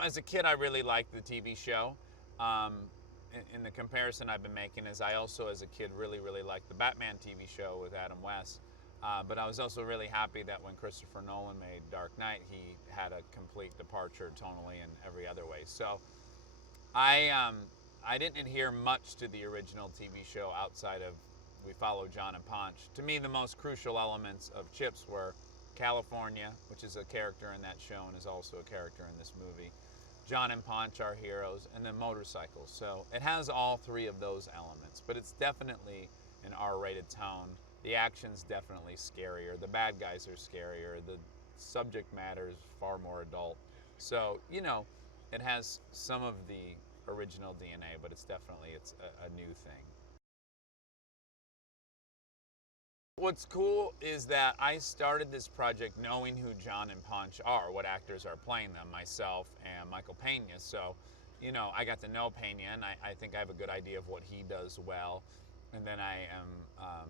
As a kid, I really liked the TV show. Um, in the comparison I've been making is I also, as a kid, really liked the Batman TV show with Adam West. But I was also really happy that when Christopher Nolan made Dark Knight, he had a complete departure tonally and every other way. So I um, I didn't adhere much to the original TV show outside of we follow John and Ponch. To me, the most crucial elements of Chips were California, which is a character in that show and is also a character in this movie. John and Ponch are heroes, and then motorcycles. So it has all three of those elements, but it's definitely an R-rated tone. The action's definitely scarier. The bad guys are scarier. The subject matter is far more adult. So, it has some of the original DNA, but it's a new thing. What's cool is that I started this project knowing who John and Ponch are, what actors are playing them, myself and Michael Pena. So, I got to know Pena, and I think I have a good idea of what he does well. And then I am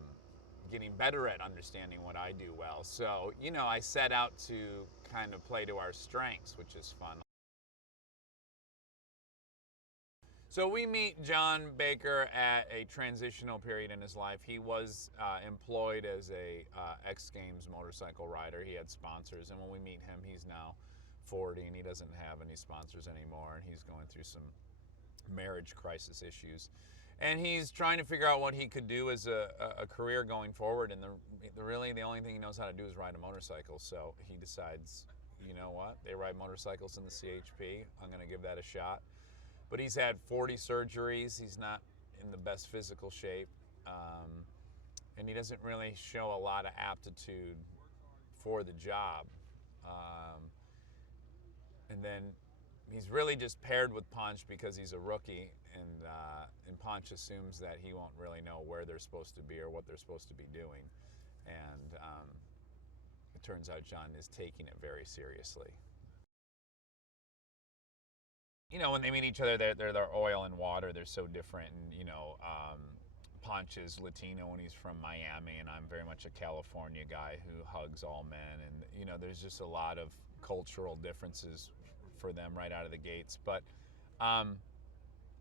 getting better at understanding what I do well. So, I set out to kind of play to our strengths, which is fun. So we meet John Baker at a transitional period in his life. He was employed as a X Games motorcycle rider. He had sponsors, and when we meet him, he's now 40 and he doesn't have any sponsors anymore, and he's going through some marriage crisis issues. And he's trying to figure out what he could do as a career going forward. And really the only thing he knows how to do is ride a motorcycle. So he decides, you know what? They ride motorcycles in the CHP. I'm going to give that a shot. But he's had 40 surgeries. He's not in the best physical shape. And he doesn't really show a lot of aptitude for the job. Um, and then he's really just paired with Ponch because he's a rookie, and Ponch assumes that he won't really know where they're supposed to be or what they're supposed to be doing. And it turns out John is taking it very seriously. When they meet each other, they're oil and water. They're so different, and Ponch is Latino and he's from Miami, and I'm very much a California guy who hugs all men, and there's just a lot of cultural differences for them right out of the gates. But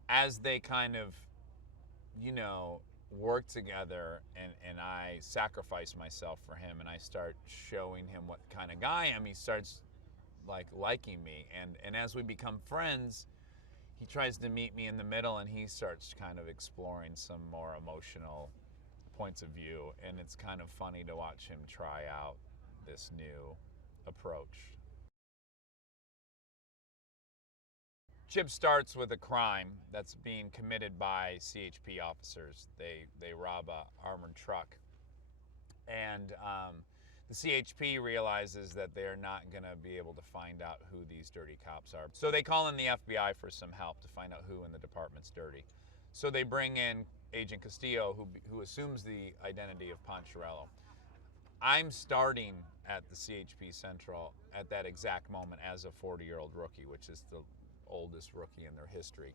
as they kind of, work together, and I sacrifice myself for him, and I start showing him what kind of guy I am, he starts liking me, and as we become friends, he tries to meet me in the middle, and he starts kind of exploring some more emotional points of view, and it's kind of funny to watch him try out this new approach. Chip starts with a crime that's being committed by CHP officers. They rob a armored truck, and the CHP realizes that they're not going to be able to find out who these dirty cops are. So they call in the FBI for some help to find out who in the department's dirty. So they bring in Agent Castillo, who assumes the identity of Poncherello. I'm starting at the CHP Central at that exact moment as a 40-year-old rookie, which is the oldest rookie in their history.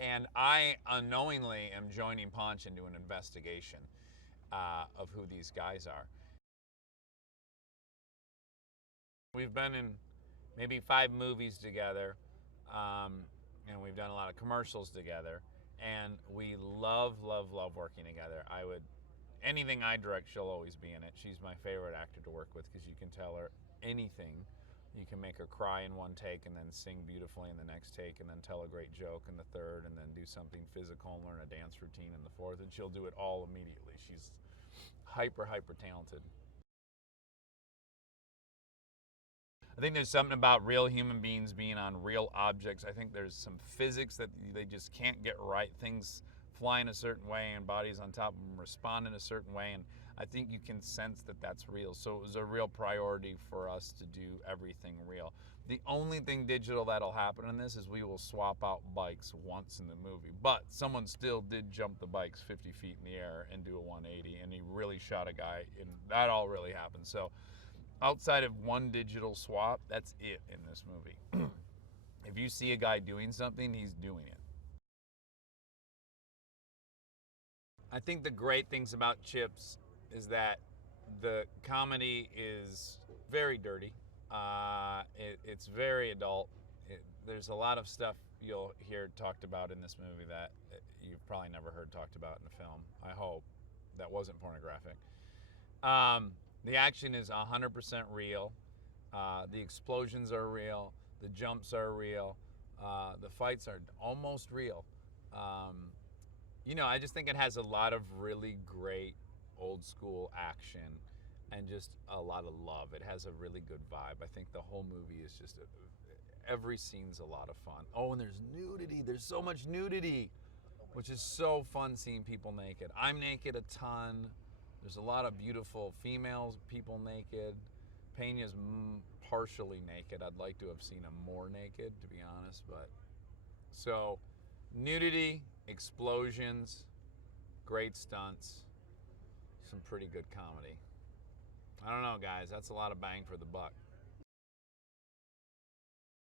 And I unknowingly am joining Ponch into an investigation of who these guys are. We've been in maybe 5 movies together, and we've done a lot of commercials together, and we love working together. Anything I direct, she'll always be in it. She's my favorite actor to work with because you can tell her anything. You can make her cry in one take and then sing beautifully in the next take and then tell a great joke in the third and then do something physical and learn a dance routine in the fourth, and she'll do it all immediately. She's hyper talented. I think there's something about real human beings being on real objects. I think there's some physics that they just can't get right. Things fly in a certain way and bodies on top of them respond in a certain way, and I think you can sense that that's real. So it was a real priority for us to do everything real. The only thing digital that'll happen in this is we will swap out bikes once in the movie, but someone still did jump the bikes 50 feet in the air and do a 180, and he really shot a guy, and that all really happened. So outside of one digital swap, that's it in this movie. If you see a guy doing something, he's doing it. I think the great things about Chips is that the comedy is very dirty. It's very adult. there's a lot of stuff you'll hear talked about in this movie that you've probably never heard talked about in a film. I hope that wasn't pornographic. The action is 100% real. The explosions are real. The jumps are real. The fights are almost real. I just think it has a lot of really great old school action and just a lot of love. It has a really good vibe. I think the whole movie is just every scene's a lot of fun. Oh, and there's nudity. There's so much nudity, which is so fun seeing people naked. I'm naked a ton. There's a lot of beautiful females, people naked. Pena's partially naked. I'd like to have seen him more naked, to be honest. But so, nudity, explosions, great stunts, some pretty good comedy. I don't know, guys. That's a lot of bang for the buck.